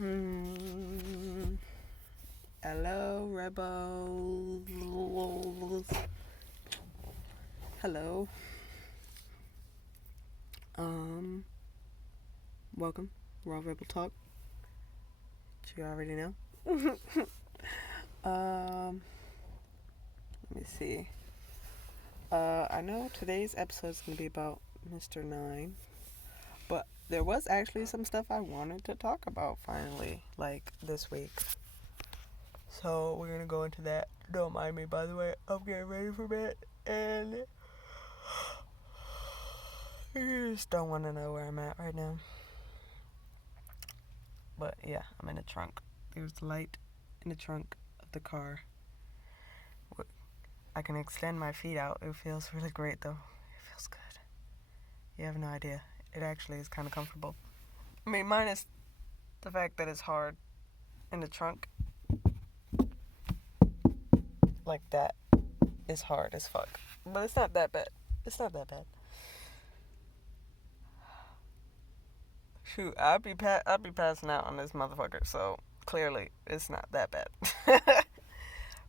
Hmm. Hello, rebels. Hello. Um. Welcome. Raw Rebel Talk. You already know. um. Let me see. I know today's episode is gonna be about Mr. Nine, but there was actually some stuff I wanted to talk about finally, like this week. So we're gonna go into that. Don't mind me, by the way. I'm getting ready for bed, and you just don't want to know where I'm at right now. But yeah, I'm in the trunk. There's light in the trunk of the car. I can extend my feet out. It feels really great, though. It feels good. You have no idea. It actually is kind of comfortable. I mean, minus the fact that it's hard in the trunk. Like that is hard as fuck. But it's not that bad. It's not that bad. Shoot, I'd be passing out on this motherfucker. So clearly, it's not that bad.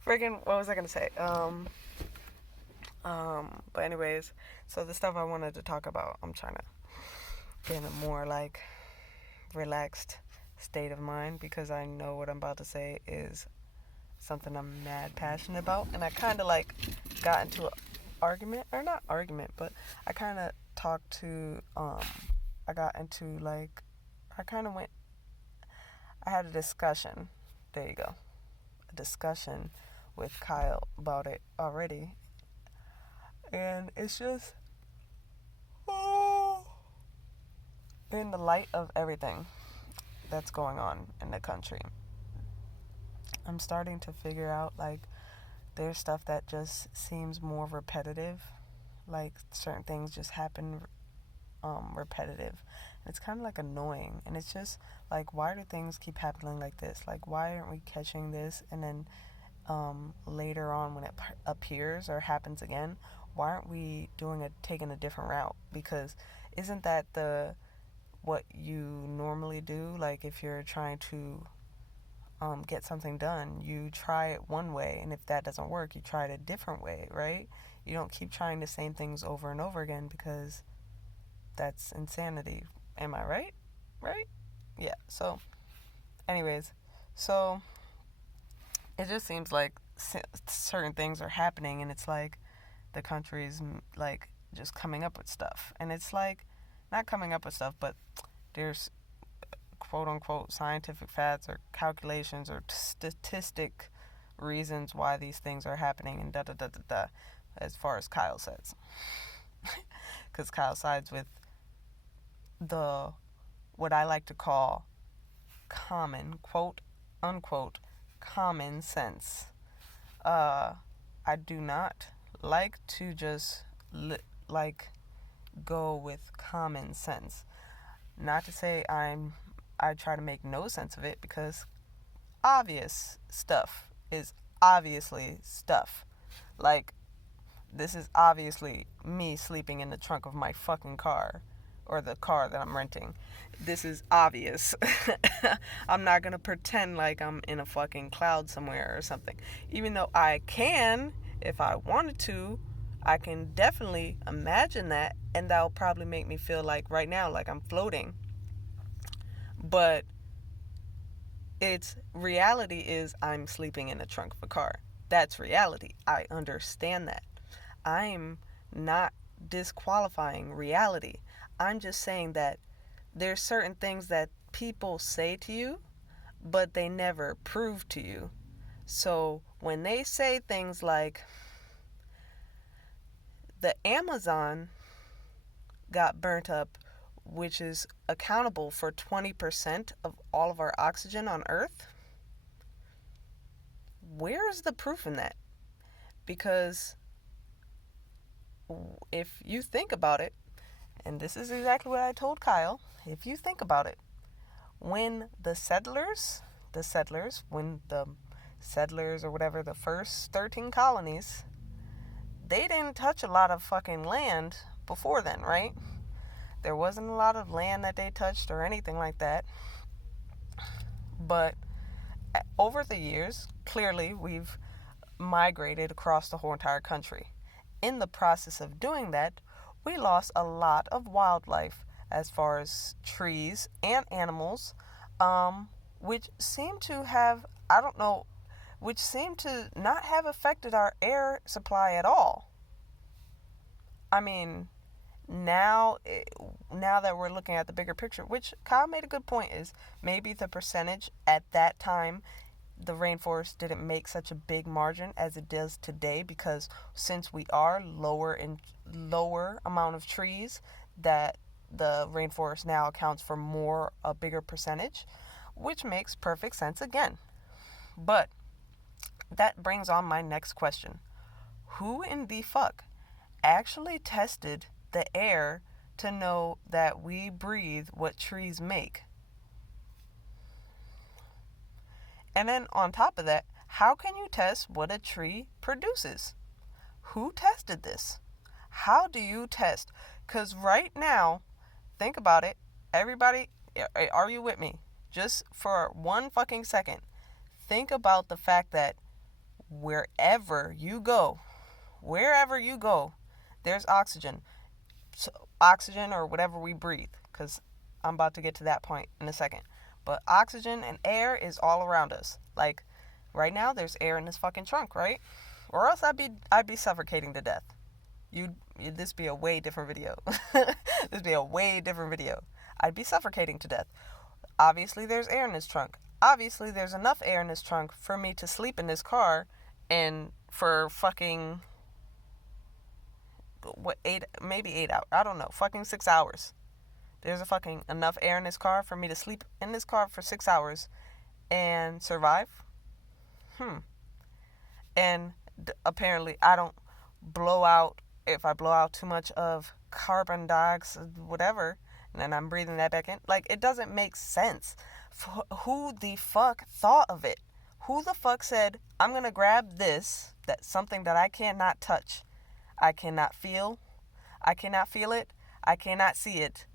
Freaking, what was I gonna say? But anyways, so the stuff I wanted to talk about, I'm trying to get in a more like relaxed state of mind because I know what I'm about to say is something I'm mad passionate about, and I kind of like got into an argument, or not argument, but I kind of talked to I got into like I kind of went I had a discussion. There you go. A discussion with Kyle about it already. And it's just in the light of everything that's going on in the country, I'm starting to figure out like there's stuff that just seems more repetitive. Like certain things just happen repetitive. It's kind of like annoying, and it's just like, why do things keep happening like this? Like, why aren't we catching this? And then later on, when it appears or happens again, why aren't we taking a different route? Because isn't that what you normally do? Like, if you're trying to get something done, you try it one way, and if that doesn't work, you try it a different way, right? You don't keep trying the same things over and over again, because that's insanity. Am I right? Right? Yeah. So, anyways, so it just seems like certain things are happening, and it's like the country's like just coming up with stuff, and it's like not coming up with stuff, but there's quote unquote scientific facts or calculations or statistic reasons why these things are happening, and da da da da da, as far as Kyle says. Because Kyle sides with the what I like to call common, quote unquote, common sense. I do not like to just go with common sense. Not to say I try to make no sense of it, because obvious stuff is obviously stuff. Like, this is obviously me sleeping in the trunk of my fucking car, or the car that I'm renting. This is obvious. I'm not gonna pretend like I'm in a fucking cloud somewhere or something. Even though I can, if I wanted to, I can definitely imagine that, and that'll probably make me feel like right now, like I'm floating. But reality is I'm sleeping in the trunk of a car. That's reality. I understand that. I'm not disqualifying reality. I'm just saying that there's certain things that people say to you, but they never prove to you. So when they say things like, the Amazon got burnt up, which is accountable for 20% of all of our oxygen on Earth, where is the proof in that? Because if you think about it, and this is exactly what I told Kyle, if you think about it, when the settlers or whatever, the first 13 colonies, they didn't touch a lot of fucking land before then, right? There wasn't a lot of land that they touched or anything like that. But over the years, clearly we've migrated across the whole entire country. In the process of doing that, we lost a lot of wildlife as far as trees and animals, which seem to have, I don't know, which seem to not have affected our air supply at all. I mean, now now that we're looking at the bigger picture, which Kyle made a good point, is maybe the percentage at that time the rainforest didn't make such a big margin as it does today, because since we are lower amount of trees, that the rainforest now accounts for more a bigger percentage, which makes perfect sense again. But that brings on my next question. Who in the fuck actually tested the air to know that we breathe what trees make? And then on top of that, how can you test what a tree produces? Who tested this? How do you test? Because right now, think about it. Everybody, are you with me? Just for one fucking second, think about the fact that wherever you go, there's oxygen. So, oxygen or whatever we breathe, because I'm about to get to that point in a second. But oxygen and air is all around us. Like right now, there's air in this fucking trunk, right? Or else I'd be suffocating to death. This be a way different video. This be a way different video. I'd be suffocating to death. Obviously, there's air in this trunk. Obviously, there's enough air in this trunk for me to sleep in this car, and for fucking maybe 8 hours. I don't know. Fucking 6 hours. There's a fucking enough air in this car for me to sleep in this car for 6 hours and survive. And apparently I don't blow out, if I blow out too much of carbon dioxide, whatever, and then I'm breathing that back in. Like, it doesn't make sense. Who the fuck thought of it? Who the fuck said, I'm gonna grab this, that's something that I cannot touch, I cannot feel it, I cannot see it,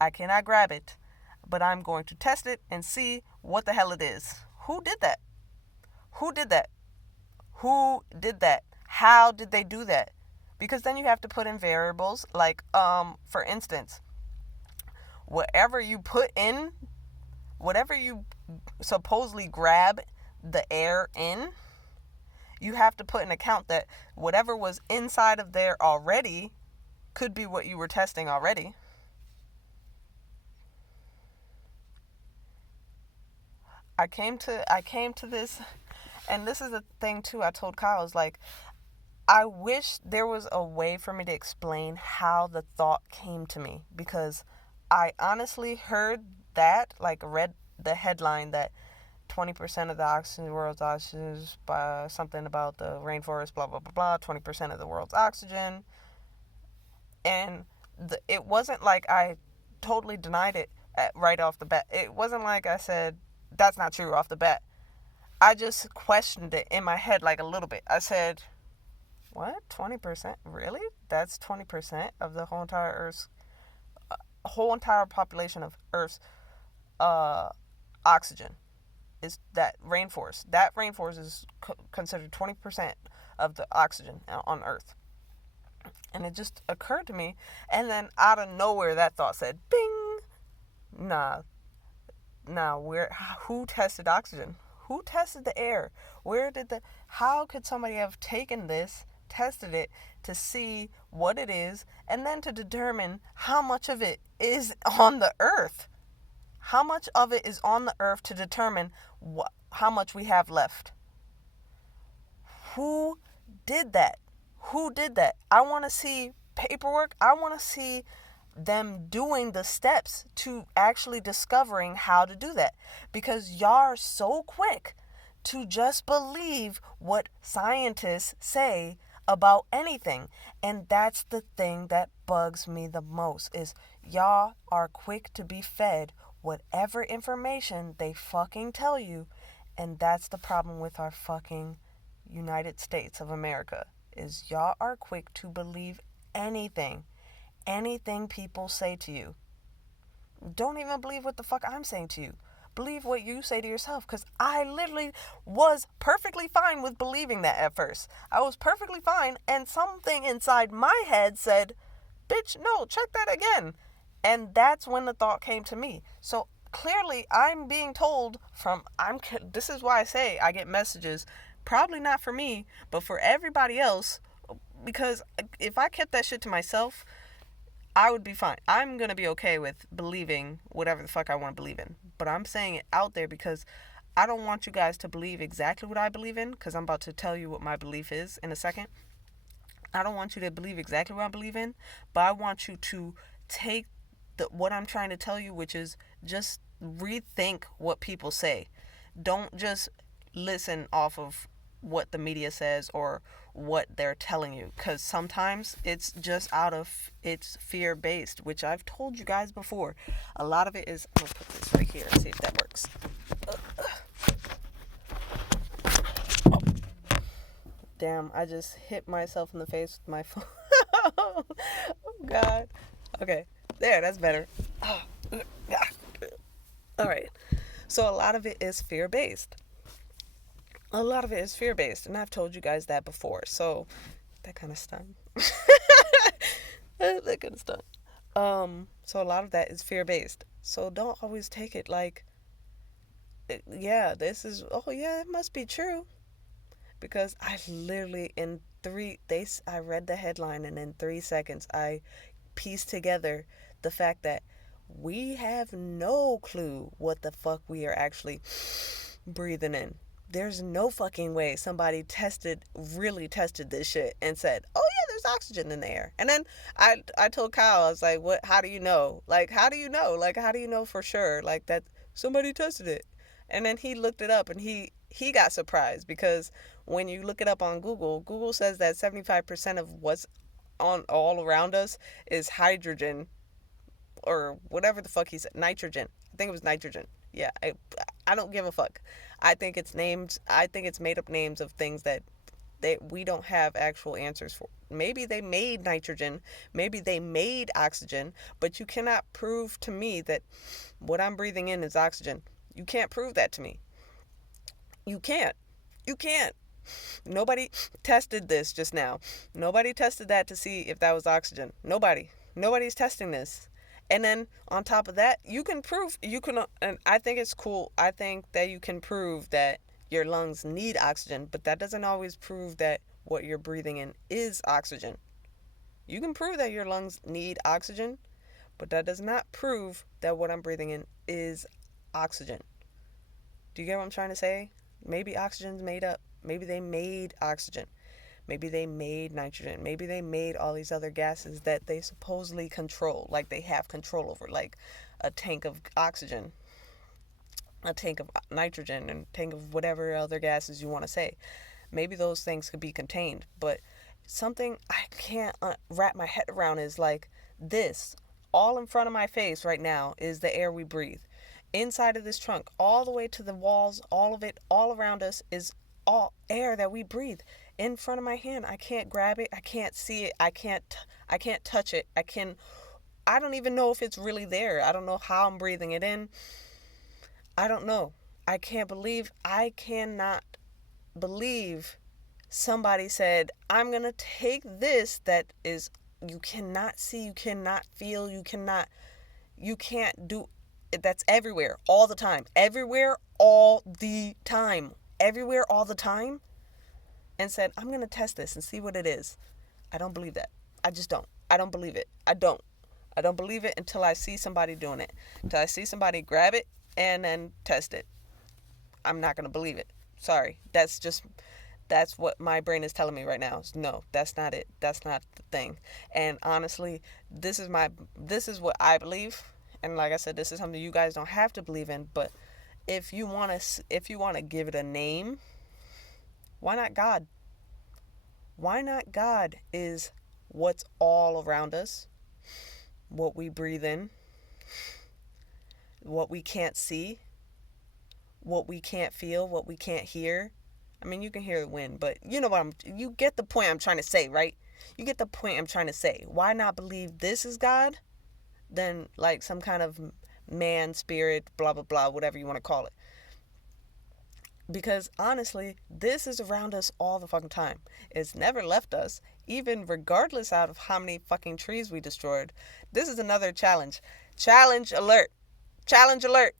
I cannot grab it, but I'm going to test it and see what the hell it is. Who did that? Who did that? Who did that? How did they do that? Because then you have to put in variables like, for instance, whatever you supposedly grab the air in, you have to put in account that whatever was inside of there already could be what you were testing already. I came to this, and this is the thing too. I told Kyle, I was like, I wish there was a way for me to explain how the thought came to me, because I honestly heard that, like, read the headline that 20% of the oxygen, the world's oxygen, is by something about the rainforest, blah blah blah blah. 20% of the world's oxygen, and it wasn't like I totally denied it right off the bat. It wasn't like I said that's not true off the bat. I just questioned it in my head like a little bit. I said, what? 20%? Really? That's 20% of the whole entire population of Earth's oxygen is that rainforest. That rainforest is considered 20% of the oxygen on Earth. And it just occurred to me, and then out of nowhere that thought said, bing! Nah, who tested oxygen? Who tested the air? How could somebody have taken this, tested it to see what it is, and then to determine how much of it is on the earth? How much of it is on the earth to determine how much we have left? Who did that? I want to see paperwork. I want to see them doing the steps to actually discovering how to do that, because y'all are so quick to just believe what scientists say about anything. And that's the thing that bugs me the most, is y'all are quick to be fed whatever information they fucking tell you. And that's the problem with our fucking United States of America, is y'all are quick to believe anything people say to you. Don't even believe what the fuck I'm saying to you. believe what you say to yourself. Because I literally was perfectly fine with believing that at first. I was perfectly fine, and something inside my head said, bitch, no, check that again. And that's when the thought came to me. So clearly I'm being told this is why I say I get messages, probably not for me, but for everybody else, because if I kept that shit to myself, I would be fine. I'm going to be okay with believing whatever the fuck I want to believe in. But I'm saying it out there because I don't want you guys to believe exactly what I believe in, because I'm about to tell you what my belief is in a second. I don't want you to believe exactly what I believe in, but I want you to take what I'm trying to tell you, which is just rethink what people say. Don't just listen off of what the media says or what they're telling you, because sometimes it's just it's fear-based, which I've told you guys before. A lot of it is, I'm gonna put this right here and see if that works. Oh. Damn, I just hit myself in the face with my phone. Oh God. Okay, there, that's better. All right, so a lot of it is fear-based. And I've told you guys that before, so that kind of stung. That kind of stung. So a lot of that is fear-based. So don't always take it like, yeah, it must be true. Because I literally, I read the headline, and in 3 seconds, I pieced together the fact that we have no clue what the fuck we are actually breathing in. There's no fucking way somebody really tested this shit and said, oh yeah, there's oxygen in the air. And then I told Kyle, I was like, what, how do you know? Like, how do you know? Like, how do you know for sure? Like, that somebody tested it. And then he looked it up, and he got surprised, because when you look it up on Google says that 75% of what's on all around us is hydrogen, or whatever the fuck he said, nitrogen. I think it was nitrogen. Yeah, I don't give a fuck. I think it's made up names of things that we don't have actual answers for. Maybe they made nitrogen, maybe they made oxygen, but you cannot prove to me that what I'm breathing in is oxygen. You can't prove that to me. You can't. Nobody tested this just now. Nobody tested that to see if that was oxygen. Nobody's testing this. And then on top of that, and I think it's cool. I think that you can prove that your lungs need oxygen, but that doesn't always prove that what you're breathing in is oxygen. You can prove that your lungs need oxygen, but that does not prove that what I'm breathing in is oxygen. Do you get what I'm trying to say? Maybe oxygen's made up. Maybe they made oxygen. Maybe they made nitrogen. Maybe they made all these other gases that they supposedly control, like they have control over, like a tank of oxygen, a tank of nitrogen, and a tank of whatever other gases you want to say. Maybe those things could be contained, but something I can't wrap my head around is like this. All in front of my face right now is the air we breathe. Inside of this trunk, all the way to the walls, all of it, all around us is all air that we breathe. In front of my hand, I can't grab it, I can't see it, I can't touch it. I don't even know if it's really there. I don't know how I'm breathing it in. I don't know. I cannot believe somebody said, I'm going to take this that is, you cannot see, you cannot feel, you can't do, that's everywhere, all the time. Everywhere, all the time. Everywhere, all the time. And said, I'm going to test this and see what it is. I don't believe that. I just don't. I don't believe it. I don't believe it until I see somebody doing it. Until I see somebody grab it and then test it. I'm not going to believe it. Sorry. That's what my brain is telling me right now. No, that's not it. That's not the thing. And honestly, this is what I believe. And like I said, this is something you guys don't have to believe in. But if you want to give it a name, why not God? Why not God is what's all around us, what we breathe in, what we can't see, what we can't feel, what we can't hear. I mean, you can hear the wind, but you get the point I'm trying to say, right? You get the point I'm trying to say. Why not believe this is God than like some kind of man, spirit, blah, blah, blah, whatever you want to call it. Because honestly, this is around us all the fucking time. It's never left us, even regardless out of how many fucking trees we destroyed. This is another challenge. Challenge alert. Challenge alert.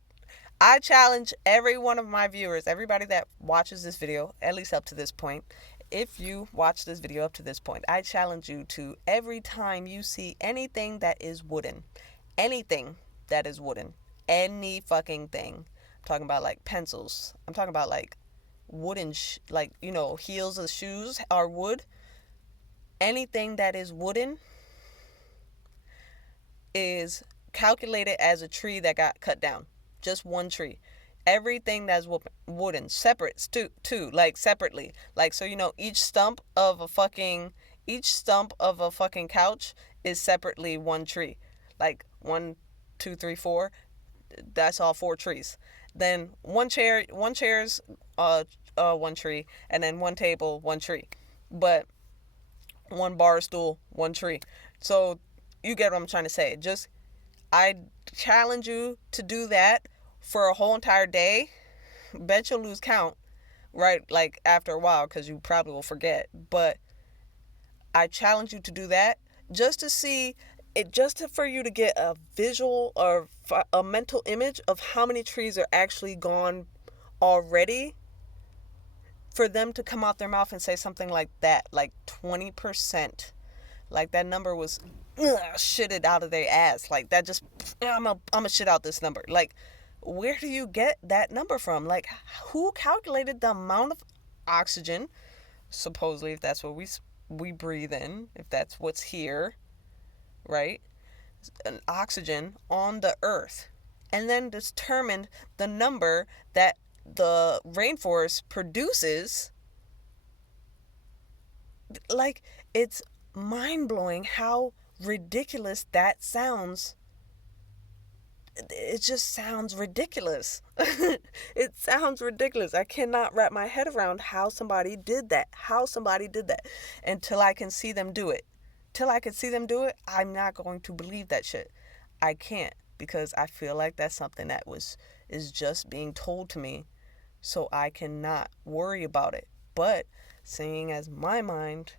I challenge every one of my viewers, everybody that watches this video, at least up to this point. If you watch this video up to this point, I challenge you to, every time you see anything that is wooden, anything that is wooden, any fucking thing. I'm talking about like pencils. I'm talking about like wooden, like, heels of shoes are wood. Anything that is wooden is calculated as a tree that got cut down. Just one tree. Everything that's wooden, separate too, like separately. Like, so each stump of a fucking couch is separately one tree. Like 1, 2, 3, 4. That's all 4 trees. Then one chair's one tree, and then one table, one tree. But one bar stool, one tree. So you get what I'm trying to say. Just, I challenge you to do that for a whole entire day. Bet you'll lose count, right? Like after a while, because you probably will forget. But I challenge you to do that just to see it, for you to get a visual or a mental image of how many trees are actually gone already. For them to come out their mouth and say something like that, like 20%, like that number was shitted out of their ass, like that, just I'm a shit out this number. Like, where do you get that number from? Like, who calculated the amount of oxygen, supposedly, if that's what we breathe in, if that's what's here, right, an oxygen on the earth, and then determined the number that the rainforest produces? Like, it's mind-blowing how ridiculous that sounds. It just sounds ridiculous. It sounds ridiculous. I cannot wrap my head around how somebody did that. Until I can see them do it. I'm not going to believe that shit. I can't, because I feel like that's something that is just being told to me, so I cannot worry about it. But seeing as my mind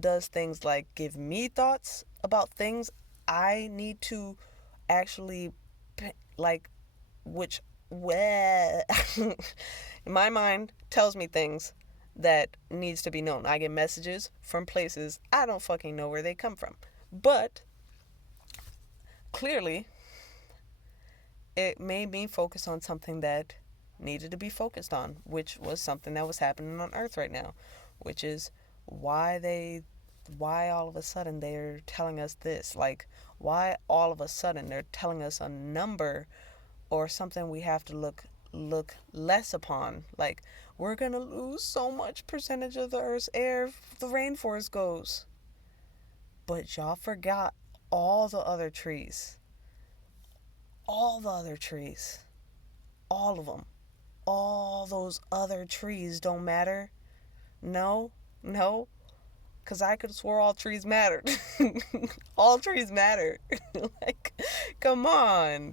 does things like give me thoughts about things I need to actually, like, my mind tells me things that needs to be known. I get messages from places I don't fucking know where they come from. But clearly, it made me focus on something that needed to be focused on, which was something that was happening on Earth right now, which is why all of a sudden they're telling us this. Like, why all of a sudden they're telling us a number or something we have to look less upon. Like, we're gonna lose so much percentage of the Earth's air if the rainforest goes. But y'all forgot all the other trees. All the other trees. All of them. All those other trees don't matter. No. Because I could have swore all trees mattered. All trees matter. Like, come on.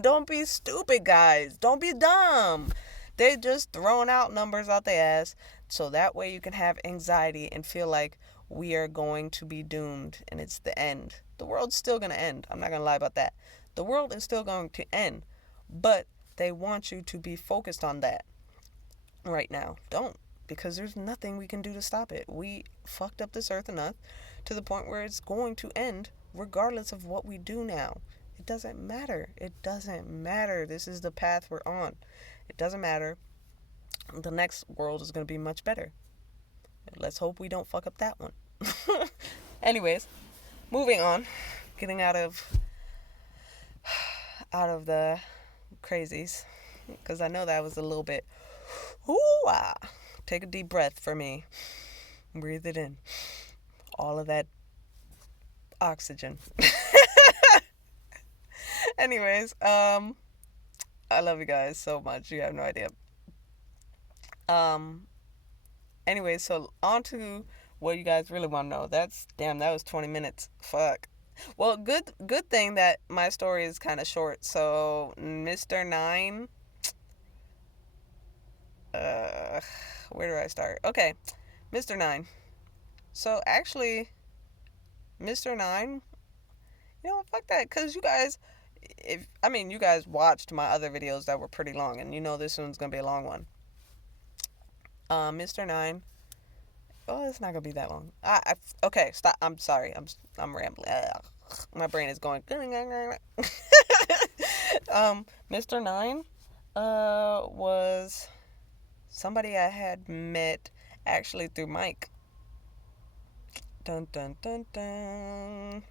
Don't be stupid, guys. Don't be dumb. They just throwing out numbers out their ass, so that way you can have anxiety and feel like we are going to be doomed and it's the end. The world's still going to end. I'm not going to lie about that. The world is still going to end. But they want you to be focused on that right now. Don't. Because there's nothing we can do to stop it. We fucked up this earth enough to the point where it's going to end regardless of what we do now. It doesn't matter. This is the path we're on. It doesn't matter. The next world is going to be much better. Let's hope we don't fuck up that one. Anyways, moving on. Getting out of the crazies. Because I know that was a little bit... Ooh-ah. Take a deep breath for me. Breathe it in. All of that oxygen. Anyways, I love you guys so much. You have no idea. Anyways, so on to what you guys really want to know. That was 20 minutes. Fuck. Well, good thing that my story is kind of short. So, Mr. Nine, uh, where do I start? Okay, Mr. Nine. So actually, Mr. Nine, fuck that, cause you guys, if I mean you guys watched my other videos that were pretty long, and you know this one's gonna be a long one. Mr. Nine. Oh, it's not gonna be that long. Okay, stop. I'm sorry. I'm rambling. My brain is going. Mr. Nine, was somebody I had met actually through Mike. Dun dun dun dun.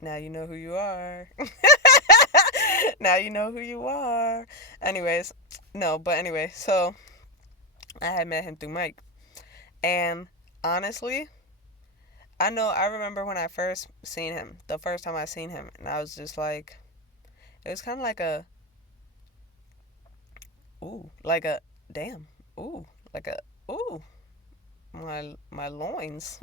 Now you know who you are. Now you know who you are. Anyways, no, but anyway, so I had met him through Mike. And honestly, I remember when I first seen him, the first time I seen him, and I was just like, it was kind of like a, ooh, like a, damn, ooh, like a, ooh, my loins.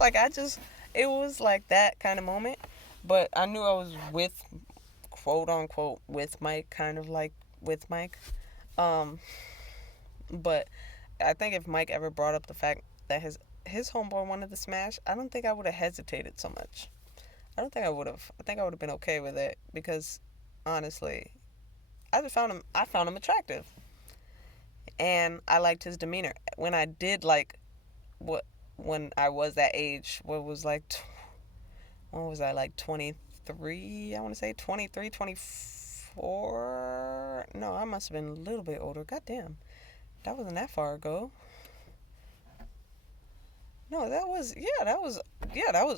Like I just, it was like that kind of moment. But I knew I was with, quote unquote, with Mike, kind of like with Mike. Um, but I think if Mike ever brought up the fact that his homeboy wanted to smash, I don't think I would have hesitated so much. I don't think I would have. I think I would have been okay with it because honestly, I found him attractive, and I liked his demeanor. When I did like what when I was that age, what was like what was I, like 23? I want to say 23, 24. No, I must have been a little bit older. God damn. That wasn't that far ago. No, that was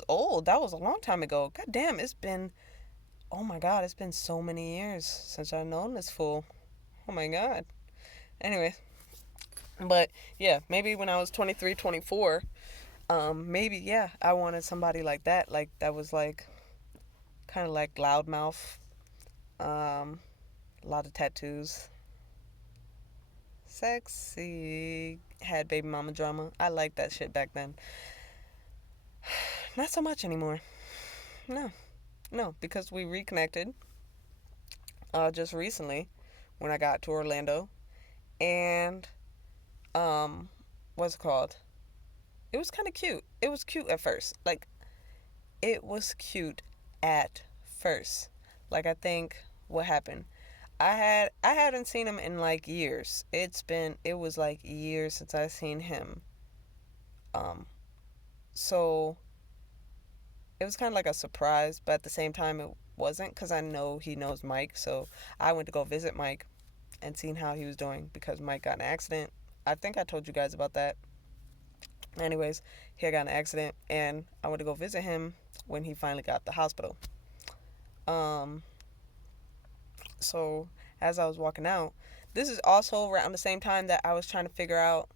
old. That was a long time ago. God damn, it's been, oh my god, it's been so many years since I've known this fool. Oh my god. Anyway, but yeah, maybe when I was 23, 24, maybe yeah, I wanted somebody like that was like kind of like loudmouth, a lot of tattoos, sexy, had baby mama drama. I liked that shit back then. Not so much anymore. No, no, because we reconnected just recently when I got to Orlando, and what's it called? It was kind of cute. It was cute at first. Like it was cute at first. Like I think what happened. I hadn't seen him in like years. It was like years since I seen him. Um, so it was kind of like a surprise, but at the same time it wasn't because I know he knows Mike. So I went to go visit Mike and seen how he was doing because Mike got in an accident. I think I told you guys about that. Anyways, he had got in an accident and I went to go visit him when he finally got to the hospital. Um, so as I was walking out, this is also around the same time that I was trying to figure out,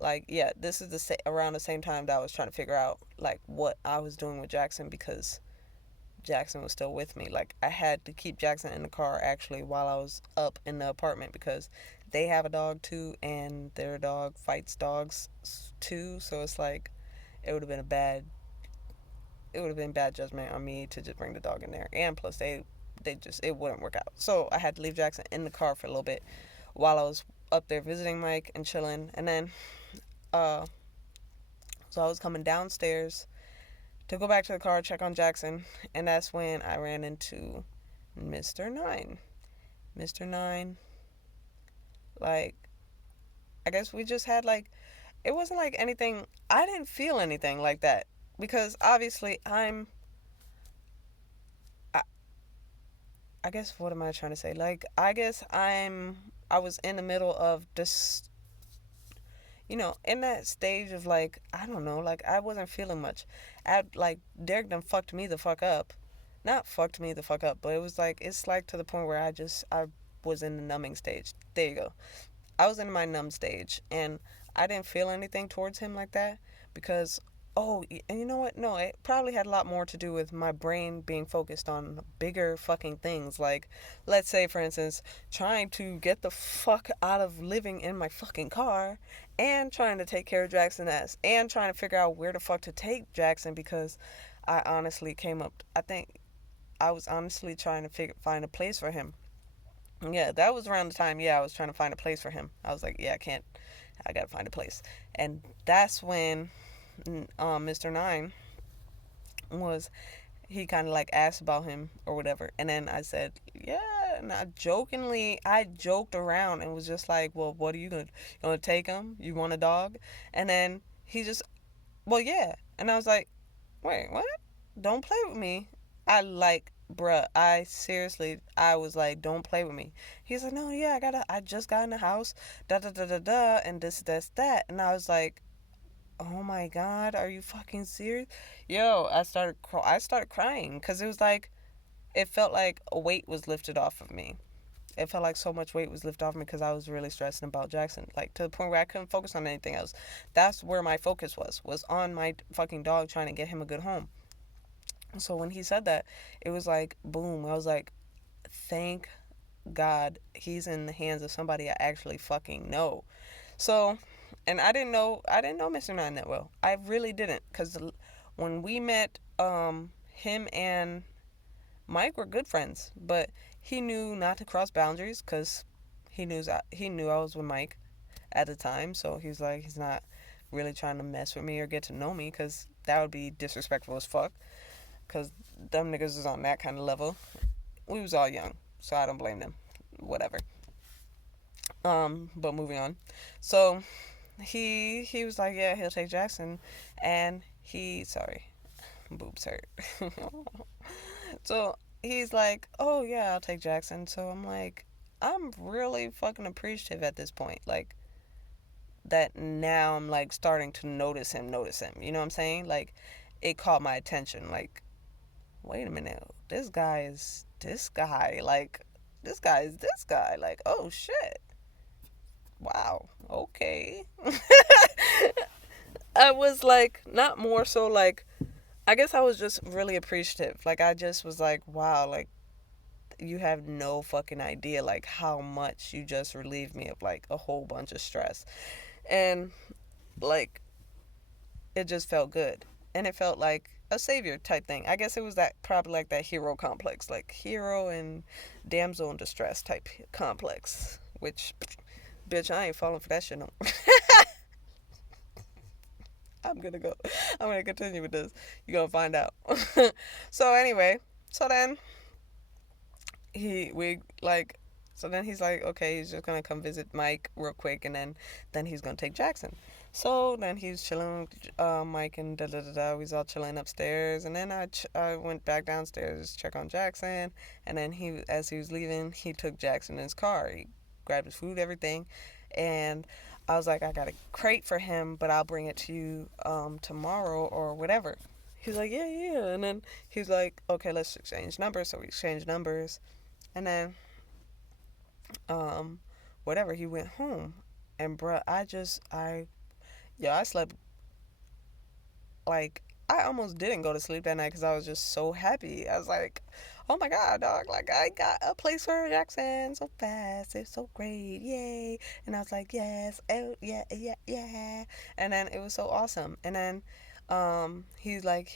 like, yeah, this is around the same time that I was trying to figure out like what I was doing with Jackson because Jackson was still with me. Like I had to keep Jackson in the car actually while I was up in the apartment because they have a dog too and their dog fights dogs too. So it's like it would have been a bad it would have been bad judgment on me to just bring the dog in there. And plus they just it wouldn't work out. So I had to leave Jackson in the car for a little bit while I was up there visiting Mike and chilling. And then uh so I was coming downstairs to go back to the car, check on Jackson, and that's when I ran into Mr. Nine. Mr. Nine, like, I guess we just had like, it wasn't like anything, I didn't feel anything like that. Because obviously I, I guess, what am I trying to say? Like, I guess I was in the middle of this, in that stage of like, I don't know, like, I wasn't feeling much. Like, Derek done fucked me the fuck up. Not fucked me the fuck up, but it was like, it's like to the point where I was in the numbing stage. There you go. I was in my numb stage, and I didn't feel anything towards him like that because Oh, and you know what? No, it probably had a lot more to do with my brain being focused on bigger fucking things. Like, let's say, for instance, trying to get the fuck out of living in my fucking car and trying to take care of Jackson S and trying to figure out where the fuck to take Jackson because I honestly came up, I think I was honestly trying to find a place for him. Yeah, that was around the time, yeah, I was trying to find a place for him. I was like, yeah, I can't, I gotta find a place. And that's when Mr. Nine was he kind of like asked about him or whatever, and then I said yeah, and I joked around and was just like, well, what are you gonna take him? You want a dog? And then he just, well, yeah, and I was like, wait, what? Don't play with me. I like, bruh, I seriously, I was like, don't play with me. He's like, no, yeah, I just got in the house, da da da da da, and this that, and I was like, oh my god, are you fucking serious? Yo, I started crying because it was like it felt like a weight was lifted off of me. It felt like so much weight was lifted off me because I was really stressing about Jackson, like to the point where I couldn't focus on anything else. That's where my focus was on my fucking dog, trying to get him a good home. So when he said that, it was like boom. I was like, thank God he's in the hands of somebody I actually fucking know. So, and I didn't know Mr. Nine that well. I really didn't, because when we met, him and Mike were good friends, but he knew not to cross boundaries because he knew I was with Mike at the time. So he was like, he's not really trying to mess with me or get to know me because that would be disrespectful as fuck. Because them niggas is on that kind of level. We was all young, so I don't blame them. Whatever. But moving on. So he was like, yeah, he'll take Jackson, and sorry, boobs hurt. So he's like, oh yeah, I'll take Jackson. So I'm like, I'm really fucking appreciative at this point, like that now I'm like starting to notice him. You know what I'm saying? Like it caught my attention. Like, wait a minute, this guy. Like this guy is this guy. Like, oh shit. Wow. Okay. I was like, not more so like, I guess I was just really appreciative. Like, I just was like, wow, like, you have no fucking idea, like, how much you just relieved me of, like, a whole bunch of stress. And, like, it just felt good. And it felt like a savior type thing. I guess it was that, probably like that hero complex, like, hero and damsel in distress type complex, which, bitch, I ain't falling for that shit no more. I'm gonna go. I'm gonna continue with this. You're gonna find out. So anyway, so then we like, so then he's like, okay, he's just gonna come visit Mike real quick, and then he's gonna take Jackson. So then he's chilling with Mike and da da da da. We was all chilling upstairs, and then I went back downstairs to check on Jackson, and then as he was leaving, he took Jackson in his car. He grabbed his food, everything, and I was like, I got a crate for him, but I'll bring it to you tomorrow or whatever. He's like, yeah, yeah. And then he's like, okay, let's exchange numbers. So we exchanged numbers. And then, um, whatever, he went home. And bruh, I slept like, I almost didn't go to sleep that night because I was just so happy. I was like, oh my God, dog, like I got a place for Jackson so fast. It's so great. Yay. And I was like, yes, oh, yeah, yeah, yeah. And then it was so awesome. And then, he's like,